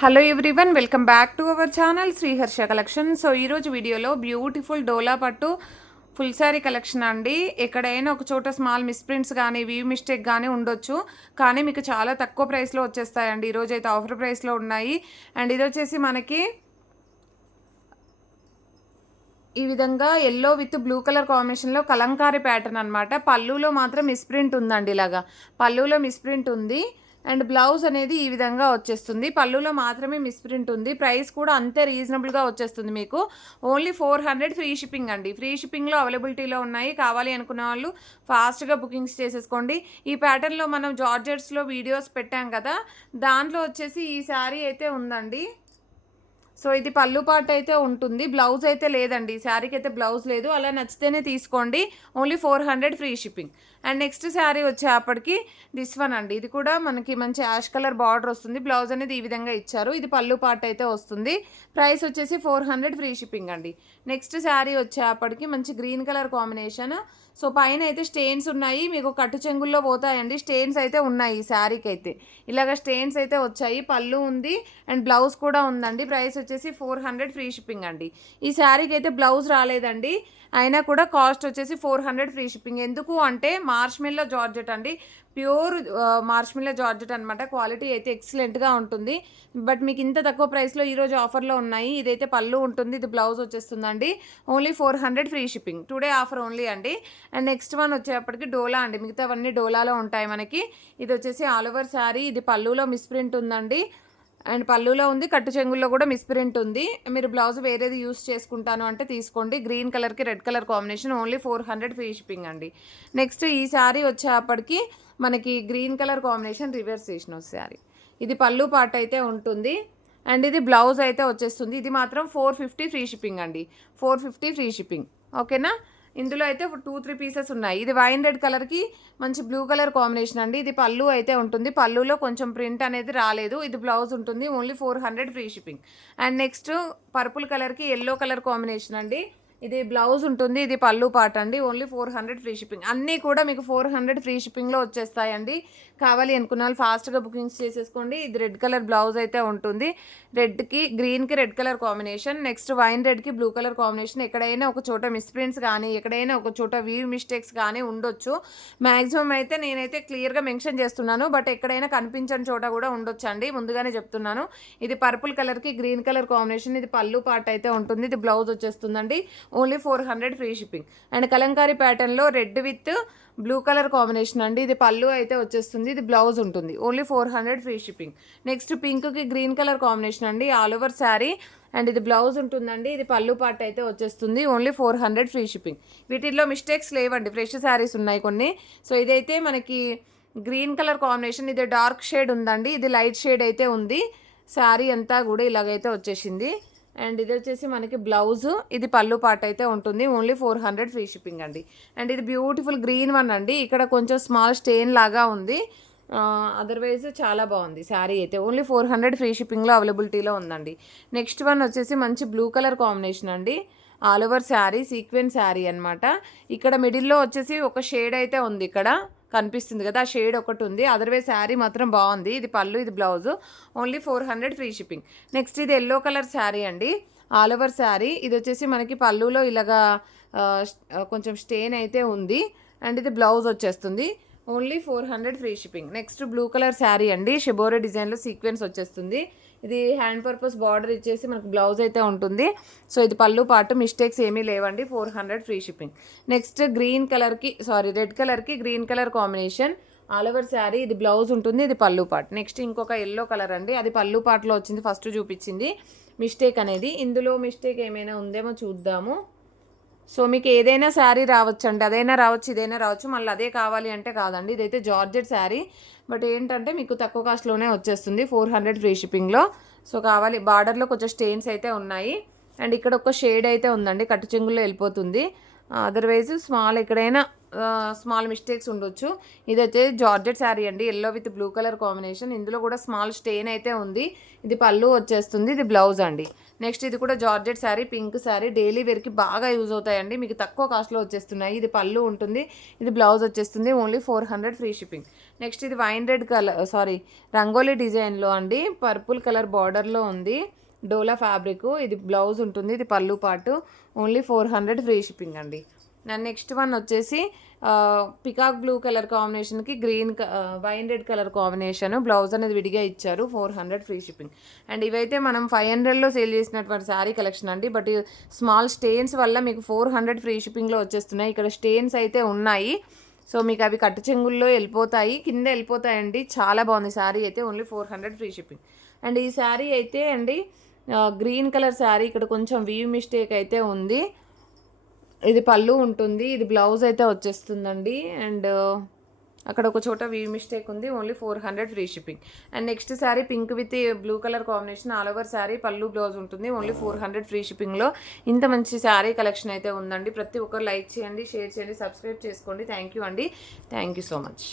Hello everyone, welcome back to our channel Sriharsha collection. So ఈరోజు వీడియోలో beautiful డోలా పట్టు full sari collection అండి. ఎక్కడైనా ఒక చోట స్మాల్ మిస్ప్రింట్స్ కానీ వీవ్ మిస్టేక్ కానీ ఉండొచ్చు, కానీ మీకు చాలా తక్కువ ప్రైస్లో వచ్చేస్తాయండి. ఈరోజు అయితే ఆఫర్ ప్రైస్లో ఉన్నాయి. అండ్ ఇది వచ్చేసి మనకి ఈ విధంగా ఎల్లో విత్ బ్లూ కలర్ కాంబినేషన్లో కలంకారీ ప్యాటర్న్ అనమాట. పళ్ళులో మాత్రం మిస్ప్రింట్ ఉందండి, ఇలాగా పళ్ళులో మిస్ప్రింట్ ఉంది. అండ్ బ్లౌజ్ అనేది ఈ విధంగా వచ్చేస్తుంది. పళ్ళులో మాత్రమే మిస్ప్రింట్ ఉంది. ప్రైస్ కూడా అంతే రీజనబుల్గా వచ్చేస్తుంది మీకు. ఓన్లీ 400 ఫ్రీ షిప్పింగ్ అండి. ఫ్రీ షిప్పింగ్లో అవైలబిలిటీలో ఉన్నాయి. కావాలి అనుకున్న వాళ్ళు ఫాస్ట్గా బుకింగ్స్ చేసేసుకోండి. ఈ ప్యాటర్న్లో మనం జార్జెట్స్లో వీడియోస్ పెట్టాం కదా, దాంట్లో వచ్చేసి ఈ శారీ అయితే ఉందండి. సో ఇది పళ్ళు పార్ట్ అయితే ఉంటుంది, బ్లౌజ్ అయితే లేదండి. శారీకి అయితే బ్లౌజ్ లేదు. అలా నచ్చితేనే తీసుకోండి. Only 400 free shipping. And next sari వచ్చేప్పటికి దిస్ వన్ అండి. ఇది కూడా మనకి మంచి యాష్ కలర్ బార్డర్ వస్తుంది. బ్లౌజ్ అనేది ఈ విధంగా ఇచ్చారు. ఇది పళ్ళు పార్ట్ అయితే వస్తుంది. ప్రైస్ వచ్చేసి 400 ఫ్రీ షిప్పింగ్ అండి. నెక్స్ట్ శారీ వచ్చేప్పటికి మంచి గ్రీన్ కలర్ కాంబినేషన్. సో పైన అయితే స్టెయిన్స్ ఉన్నాయి, మీకు కట్టు చెంగుల్లో పోతాయండి. స్టెయిన్స్ అయితే ఉన్నాయి ఈ శారీకి అయితే, ఇలాగ స్టెయిన్స్ అయితే వచ్చాయి. పళ్ళు ఉంది అండ్ బ్లౌజ్ కూడా ఉందండి. ప్రైస్ వచ్చేసి 400 ఫ్రీ షిప్పింగ్ అండి. ఈ శారీకి అయితే బ్లౌజ్ రాలేదండి, అయినా కూడా కాస్ట్ వచ్చేసి 400 ఫ్రీ షిప్పింగ్. ఎందుకు అంటే మార్ష్మెల్లో జార్జెట్ అండి, ప్యూర్ మార్ష్మెల్లో జార్జెట్ అనమాట. క్వాలిటీ అయితే ఎక్సలెంట్గా ఉంటుంది. బట్ మీకు ఇంత తక్కువ ప్రైస్లో ఈరోజు ఆఫర్లో ఉన్నాయి. ఇదైతే పళ్ళు ఉంటుంది, ఇది బ్లౌజ్ వచ్చేస్తుందండి. Only 400 free shipping. Today offer only అండి. అండ్ నెక్స్ట్ వన్ వచ్చేప్పటికి డోలా అండి. మిగతావన్నీ డోలాలో ఉంటాయి మనకి. ఇది వచ్చేసి ఆల్ ఓవర్ శారీ. ఇది పళ్ళులో మిస్ప్రింట్ ఉందండి, అండ్ పళ్ళులో ఉంది, కట్టు చెంగుల్లో కూడా మిస్ప్రింట్ ఉంది. మీరు బ్లౌజ్ వేరేది యూస్ చేసుకుంటాను అంటే తీసుకోండి. గ్రీన్ కలర్కి red colour combination. Only 400 free shipping అండి. నెక్స్ట్ ఈ శారీ వచ్చేప్పటికి మనకి గ్రీన్ కలర్ కాంబినేషన్ రివర్స్ చేసిన శారీ. ఇది పళ్ళు పార్ట్ అయితే ఉంటుంది అండ్ ఇది బ్లౌజ్ అయితే వచ్చేస్తుంది. ఇది మాత్రం 450 ఫ్రీ షిప్పింగ్ అండి. 450 ఫ్రీ షిప్పింగ్. ఓకేనా. ఇందులో అయితే 2-3 పీసెస్ ఉన్నాయి. ఇది వైన్ రెడ్ కలర్కి మంచి బ్లూ కలర్ కాంబినేషన్ అండి. ఇది పళ్ళు అయితే ఉంటుంది. పళ్ళులో కొంచెం ప్రింట్ అనేది రాలేదు. ఇది బ్లౌజ్ ఉంటుంది. Only 400 free shipping. And next purple కలర్కి ఎల్లో కలర్ కాంబినేషన్ అండి. ఇది బ్లౌజ్ ఉంటుంది, ఇది పళ్ళు పార్ట్ అండి. Only 400 free shipping. అన్నీ కూడా మీకు 400 ఫ్రీ షిప్పింగ్లో వచ్చేస్తాయండి. కావాలి అనుకున్న వాళ్ళు ఫాస్ట్గా బుకింగ్స్ చేసేసుకోండి. ఇది రెడ్ కలర్ బ్లౌజ్ అయితే ఉంటుంది. రెడ్కి గ్రీన్కి red colour combination. Next wine రెడ్కి బ్లూ కలర్ కాంబినేషన్. ఎక్కడైనా ఒక చోట మిస్ప్రింట్స్ కానీ ఎక్కడైనా ఒక చోట వీవ్ మిస్టేక్స్ కానీ ఉండొచ్చు. మ్యాక్సిమం అయితే నేనైతే క్లియర్గా మెన్షన్ చేస్తున్నాను, బట్ ఎక్కడైనా కనిపించని చోట కూడా ఉండొచ్చు అండి, ముందుగానే చెప్తున్నాను. ఇది పర్పుల్ కలర్కి గ్రీన్ కలర్ కాంబినేషన్. ఇది పళ్ళు పార్ట్ అయితే ఉంటుంది, ఇది బ్లౌజ్ వచ్చేస్తుందండి. Only 400 free shipping. And Kalamkari ప్యాటర్న్లో red with blue colour combination అండి. ఇది పళ్ళు అయితే వచ్చేస్తుంది, ఇది బ్లౌజ్ ఉంటుంది. Only 400 free shipping. నెక్స్ట్ పింక్కి గ్రీన్ కలర్ కాంబినేషన్ అండి, ఆల్ ఓవర్ శారీ. అండ్ ఇది బ్లౌజ్ ఉంటుందండి, ఇది పళ్ళు పార్ట్ అయితే వచ్చేస్తుంది. Only 400 free shipping. వీటిల్లో మిస్టేక్స్ లేవండి, ఫ్రెష్ శారీస్ ఉన్నాయి కొన్ని. సో ఇదైతే మనకి గ్రీన్ కలర్ కాంబినేషన్. ఇది డార్క్ షేడ్ ఉందండి, ఇది లైట్ షేడ్ అయితే ఉంది. శారీ అంతా కూడా ఇలాగైతే వచ్చేసింది. అండ్ ఇది వచ్చేసి మనకి బ్లౌజు, ఇది పళ్ళు పార్ట్ అయితే ఉంటుంది. ఓన్లీ 400 ఫ్రీ షిప్పింగ్ అండి. అండ్ ఇది బ్యూటిఫుల్ గ్రీన్ వన్ అండి. ఇక్కడ కొంచెం స్మాల్ స్టెయిన్ లాగా ఉంది, అదర్వైజ్ చాలా బాగుంది శారీ అయితే. ఓన్లీ 400 ఫ్రీ షిప్పింగ్లో అవైలబిలిటీలో ఉందండి. నెక్స్ట్ వన్ వచ్చేసి మంచి బ్లూ కలర్ కాంబినేషన్ అండి. All over sari sequence sari అనమాట. ఇక్కడ మిడిల్లో వచ్చేసి ఒక షేడ్ అయితే ఉంది, ఇక్కడ కనిపిస్తుంది కదా, ఆ షేడ్ ఒకటి ఉంది. అదర్వైజ్ శారీ మాత్రం బాగుంది. ఇది పళ్ళు, ఇది blouse. Only 400 free shipping. Next ఇది ఎల్లో కలర్ శారీ అండి, ఆల్ ఓవర్ శారీ. ఇది వచ్చేసి మనకి పళ్ళులో ఇలాగా కొంచెం స్టెయిన్ అయితే ఉంది అండ్ ఇది బ్లౌజ్ వచ్చేస్తుంది. Only 400 free shipping. Next blue colour sari అండి, షిబోరే డిజైన్లో సీక్వెన్స్ వచ్చేస్తుంది. ఇది హ్యాండ్ పర్పస్ బార్డర్ ఇచ్చేసి మనకు బ్లౌజ్ అయితే ఉంటుంది. సో ఇది పళ్ళు పాటు, మిస్టేక్స్ ఏమీ లేవండి. 400 ఫ్రీ షిప్పింగ్. నెక్స్ట్ రెడ్ కలర్కి green colour combination, all over sari. ఇది బ్లౌజ్ ఉంటుంది, ఇది పళ్ళు పార్ట్. నెక్స్ట్ ఇంకొక ఎల్లో కలర్ అండి, అది పళ్ళు పార్ట్లో వచ్చింది, ఫస్ట్ చూపించింది మిస్టేక్ అనేది. ఇందులో మిస్టేక్ ఏమైనా ఉందేమో చూద్దాము. సో మీకు ఏదైనా శారీ రావచ్చండి, అదైనా రావచ్చు, ఇదైనా రావచ్చు. మళ్ళీ అదే కావాలి అంటే కాదండి. ఇదైతే జార్జెట్ శారీ, బట్ ఏంటంటే మీకు తక్కువ కాస్ట్లోనే వచ్చేస్తుంది 400 ఫ్రీ షిప్పింగ్లో. సో కావాలి. బార్డర్లో కొంచెం స్టెయిన్స్ అయితే ఉన్నాయి అండ్ ఇక్కడ ఒక షేడ్ అయితే ఉందండి, కట్టు చెంగుల్లో వెళ్ళిపోతుంది. అదర్వైజ్ స్మాల్ ఎక్కడైనా స్మాల్ మిస్టేక్స్ ఉండొచ్చు. ఇదైతే జార్జెట్ శారీ అండి, yellow with blue colour combination. ఇందులో కూడా స్మాల్ స్టెయిన్ అయితే ఉంది. ఇది పళ్ళు వచ్చేస్తుంది, ఇది బ్లౌజ్ అండి. నెక్స్ట్ ఇది కూడా georgette sari, pink sari, daily వేర్కి బాగా యూజ్ అవుతాయండి, మీకు తక్కువ కాస్ట్లో వచ్చేస్తున్నాయి. ఇది పళ్ళు ఉంటుంది, ఇది బ్లౌజ్ వచ్చేస్తుంది. Only 400 free shipping. నెక్స్ట్ ఇది వైన్ రెడ్ కలర్ రంగోలీ డిజైన్లో అండి, పర్పుల్ కలర్ బార్డర్లో ఉంది, డోలా ఫ్యాబ్రిక్. ఇది బ్లౌజ్ ఉంటుంది, ఇది పళ్ళు పాటు. ఓన్లీ 400 ఫ్రీ షిప్పింగ్ అండి. నెక్స్ట్ వన్ వచ్చేసి పికాక్ బ్లూ కలర్ కాంబినేషన్కి wine red colour combination, blouse అనేది విడిగా ఇచ్చారు. 400 ఫ్రీ షిప్పింగ్. అండ్ ఇవైతే మనం 500లో సేల్ చేసినటువంటి శారీ కలెక్షన్ అండి, బట్ స్మాల్ స్టెయిన్స్ వల్ల మీకు 400 ఫ్రీ షిప్పింగ్లో వచ్చేస్తున్నాయి. ఇక్కడ స్టెయిన్స్ అయితే ఉన్నాయి, సో మీకు అవి కట్టు చెంగుల్లో వెళ్ళిపోతాయి, కింద వెళ్ళిపోతాయండి. చాలా బాగుంది శారీ అయితే. Only 400 free shipping. అండ్ ఈ శారీ అయితే అండి గ్రీన్ కలర్ శారీ, ఇక్కడ కొంచెం వీవ్ మిస్టేక్ అయితే ఉంది. ఇది పళ్ళు ఉంటుంది, ఇది బ్లౌజ్ అయితే వచ్చేస్తుందండి. అండ్ అక్కడ ఒక చోట వీవ్ మిస్టేక్ ఉంది. Only 400 free shipping. And next sari pink with blue colour combination, all over sari, పళ్ళు బ్లౌజ్ ఉంటుంది. ఓన్లీ 400 ఫ్రీ షిప్పింగ్లో ఇంత మంచి శారీ కలెక్షన్ అయితే ఉందండి. ప్రతి ఒక్కరు లైక్ చేయండి, షేర్ చేయండి, సబ్స్క్రైబ్ చేసుకోండి. థ్యాంక్ యూ అండి, థ్యాంక్ యూ సో మచ్.